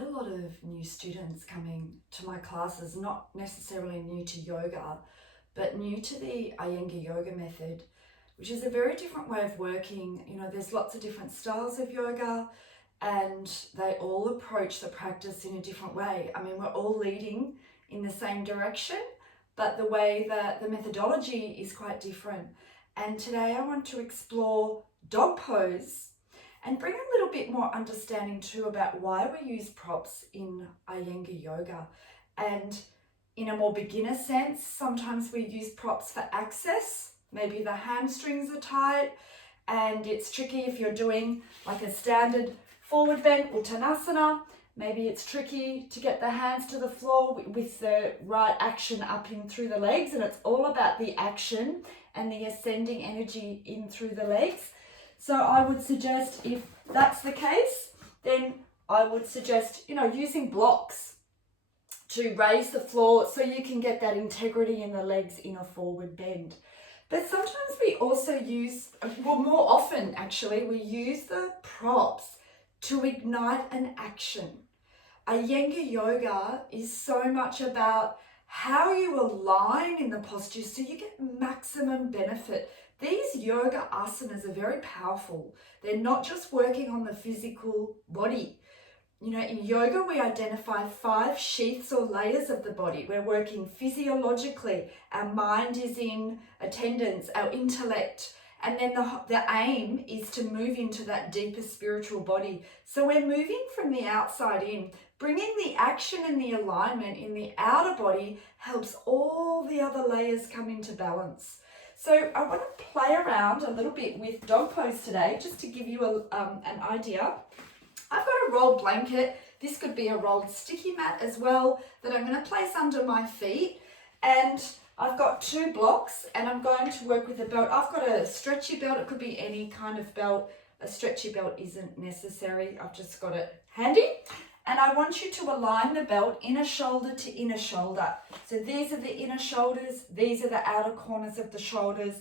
had a lot of new students coming to my classes, not necessarily new to yoga, but new to the Iyengar Yoga method, which is a very different way of working. You know, there's lots of different styles of yoga and they all approach the practice in a different way. I mean, we're all leading in the same direction, but the way that the methodology is quite different. And today I want to explore dog pose and bring a little bit more understanding too about why we use props in Iyengar Yoga. And in a more beginner sense, sometimes we use props for access. Maybe the hamstrings are tight and it's tricky if you're doing like a standard forward bend Uttanasana. Maybe it's tricky to get the hands to the floor with the right action up in through the legs, and it's all about the action and the ascending energy in through the legs. So I would suggest, if that's the case, then I would suggest, using blocks to raise the floor so you can get that integrity in the legs in a forward bend. But sometimes we also use, more often actually, we use the props to ignite an action. Iyengar Yoga is so much about how you align in the posture so you get maximum benefit. These yoga asanas are very powerful. They're not just working on the physical body. In yoga, we identify 5 sheaths or layers of the body. We're working physiologically. Our mind is in attendance, our intellect, and then the aim is to move into that deeper spiritual body. So we're moving from the outside in. Bringing the action and the alignment in the outer body helps all the other layers come into balance. So I want to play around a little bit with dog pose today, just to give you an idea. I've got a rolled blanket. This could be a rolled sticky mat as well that I'm going to place under my feet. And I've got 2 blocks and I'm going to work with a belt. I've got a stretchy belt. It could be any kind of belt. A stretchy belt isn't necessary. I've just got it handy. And I want you to align the belt inner shoulder to inner shoulder. So these are the inner shoulders. These are the outer corners of the shoulders.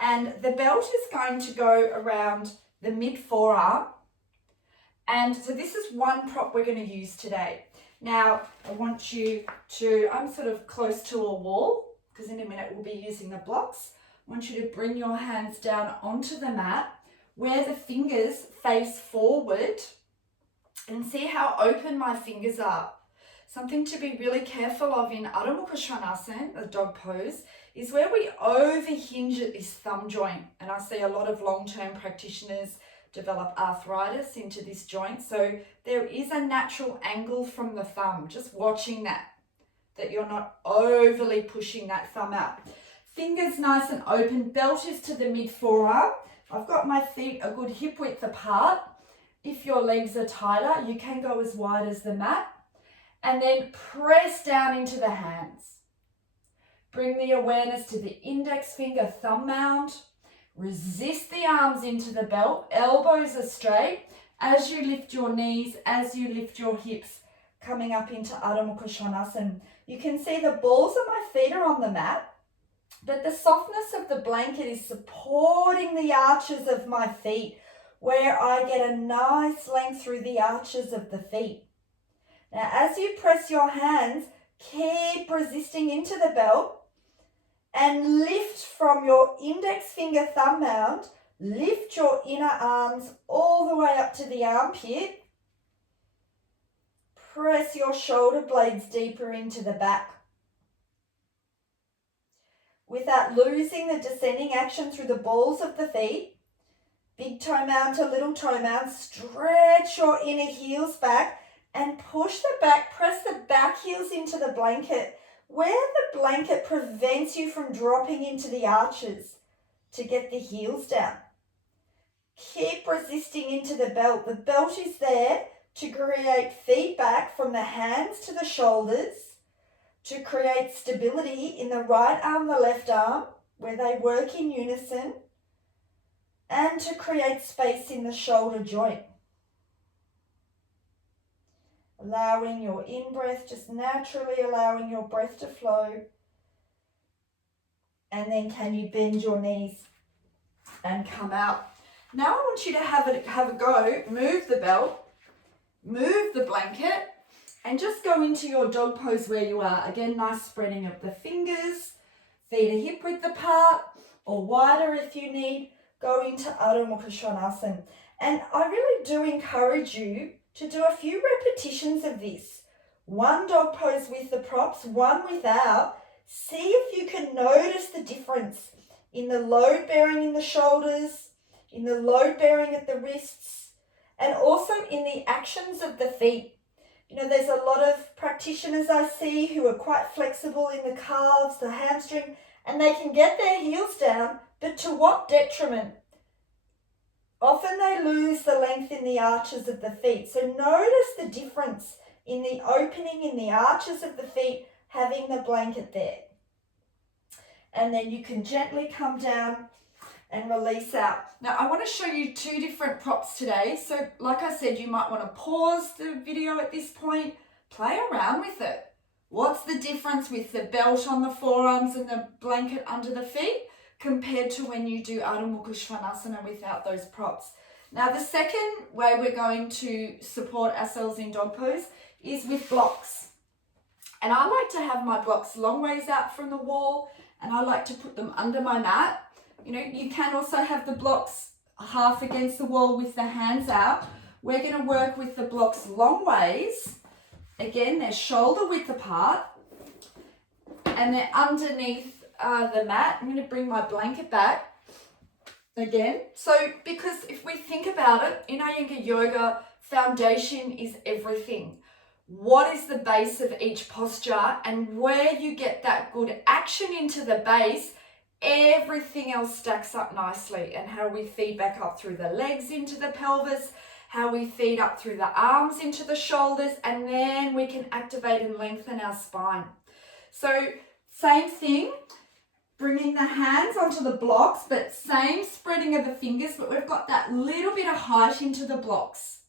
And the belt is going to go around the mid forearm. And so this is one prop we're going to use today. Now, I want you to, I'm sort of close to a wall because in a minute we'll be using the blocks. I want you to bring your hands down onto the mat where the fingers face forward and see how open my fingers are. Something to be really careful of in Adho Mukha Svanasana, the dog pose, is where we overhinge at this thumb joint. And I see a lot of long-term practitioners develop arthritis into this joint. So there is a natural angle from the thumb, just watching that you're not overly pushing that thumb out. Fingers nice and open, belt is to the mid forearm. I've got my feet a good hip width apart. If your legs are tighter, you can go as wide as the mat. And then press down into the hands. Bring the awareness to the index finger thumb mound. Resist the arms into the belt. Elbows are straight. As you lift your knees, as you lift your hips, coming up into Adho Mukha Svanasana. You can see the balls of my feet are on the mat, but the softness of the blanket is supporting the arches of my feet, where I get a nice length through the arches of the feet. Now, as you press your hands, keep resisting into the belt and lift from your index finger thumb mound, lift your inner arms all the way up to the armpit. Press your shoulder blades deeper into the back. Without losing the descending action through the balls of the feet, big toe mound to little toe mound, stretch your inner heels back and push the back, press the back heels into the blanket where the blanket prevents you from dropping into the arches to get the heels down. Keep resisting into the belt. The belt is there to create feedback from the hands to the shoulders, to create stability in the right arm, the left arm, where they work in unison, and to create space in the shoulder joint. Allowing your in-breath, just naturally allowing your breath to flow. And then can you bend your knees and come out. Now I want you to have a go, move the belt, move the blanket and just go into your dog pose where you are. Again, nice spreading of the fingers, feet are hip width apart or wider if you need. Go into Adho Mukha Svanasana. And I really do encourage you to do a few repetitions of this. One dog pose with the props, one without. See if you can notice the difference in the load bearing in the shoulders, in the load bearing at the wrists, and also in the actions of the feet. You know, there's a lot of practitioners I see who are quite flexible in the calves, the hamstring, and they can get their heels down, but to what detriment? Often they lose the length in the arches of the feet. So notice the difference in the opening in the arches of the feet, having the blanket there. And then you can gently come down and release out. Now I want to show you two different props today. So like I said, you might want to pause the video at this point, play around with it. What's the difference with the belt on the forearms and the blanket under the feet compared to when you do Adho Mukha Svanasana without those props? Now the second way we're going to support ourselves in dog pose is with blocks. And I like to have my blocks long ways out from the wall, and I like to put them under my mat. You know, you can also have the blocks half against the wall with the hands out. We're going to work with the blocks long ways. Again, they're shoulder width apart and they're underneath the mat. I'm going to bring my blanket back again. So, because if we think about it, in Iyengar Yoga, foundation is everything. What is the base of each posture, and where you get that good action into the base, everything else stacks up nicely. And how we feed back up through the legs into the pelvis, how we feed up through the arms into the shoulders, and then we can activate and lengthen our spine. So same thing, bringing the hands onto the blocks, but same spreading of the fingers, but we've got that little bit of height into the blocks.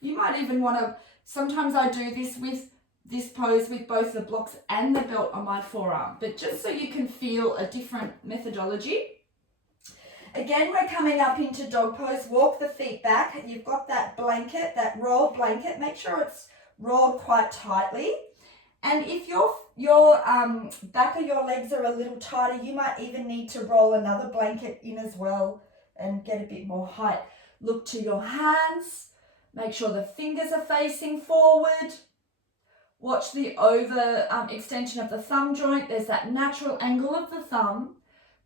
You might even want to, sometimes I do this with this pose with both the blocks and the belt on my forearm, but just so you can feel a different methodology. Again, we're coming up into dog pose. Walk the feet back. You've got that blanket, that rolled blanket. Make sure it's rolled quite tightly. And if your back of your legs are a little tighter, you might even need to roll another blanket in as well and get a bit more height. Look to your hands. Make sure the fingers are facing forward. Watch the over extension of the thumb joint. There's that natural angle of the thumb.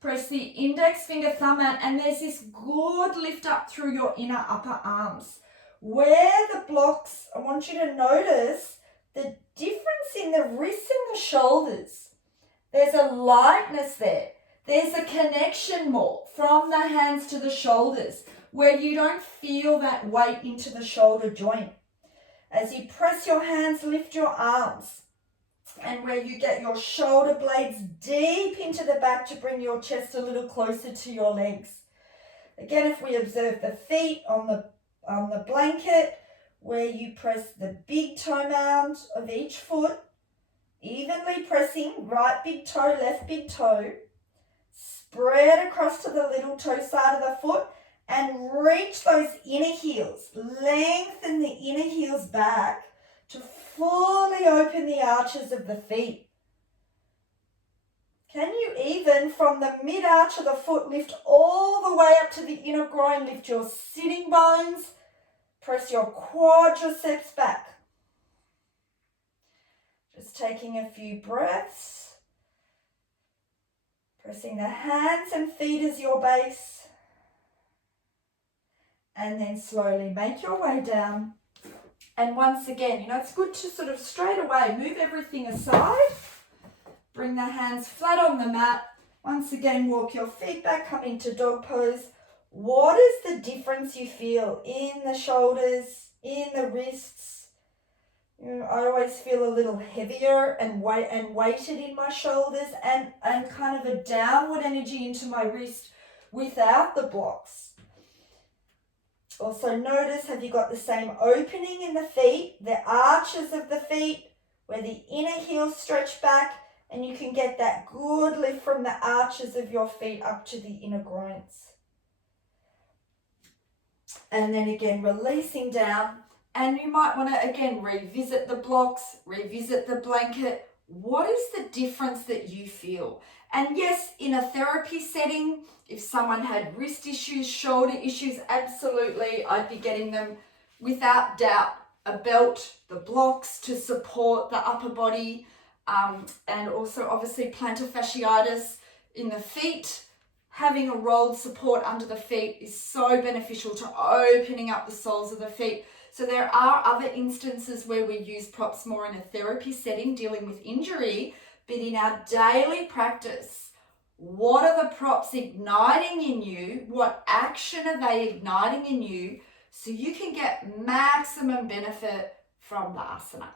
Press the index finger, thumb out, and there's this good lift up through your inner upper arms. Where the blocks, I want you to notice the difference in the wrists and the shoulders. There's a lightness there. There's a connection more from the hands to the shoulders where you don't feel that weight into the shoulder joint. As you press your hands, lift your arms. And where you get your shoulder blades deep into the back to bring your chest a little closer to your legs. Again, if we observe the feet on the blanket, where you press the big toe mound of each foot, evenly pressing right big toe, left big toe, spread across to the little toe side of the foot and reach those inner heels. Lengthen the inner heels back to fully open the arches of the feet. Can you even, from the mid-arch of the foot, lift all the way up to the inner groin, lift your sitting bones, press your quadriceps back. Just taking a few breaths, pressing the hands and feet as your base, and then slowly make your way down. And once again, you know, it's good to sort of straight away move everything aside. Bring the hands flat on the mat. Once again, walk your feet back, come into dog pose. What is the difference you feel in the shoulders, in the wrists? You know, I always feel a little heavier and weighted in my shoulders and kind of a downward energy into my wrist without the blocks. Also notice, have you got the same opening in the feet, the arches of the feet, where the inner heels stretch back, and you can get that good lift from the arches of your feet up to the inner groins. And then again, releasing down, And you might want to, again, revisit the blocks, revisit the blanket. What is the difference that you feel? And yes, in a therapy setting, if someone had wrist issues, shoulder issues, absolutely, I'd be getting them without doubt a belt, the blocks to support the upper body, and also obviously plantar fasciitis in the feet. Having a rolled support under the feet is so beneficial to opening up the soles of the feet. So there are other instances where we use props more in a therapy setting dealing with injury, but in our daily practice, what are the props igniting in you? What action are they igniting in you so you can get maximum benefit from the asana?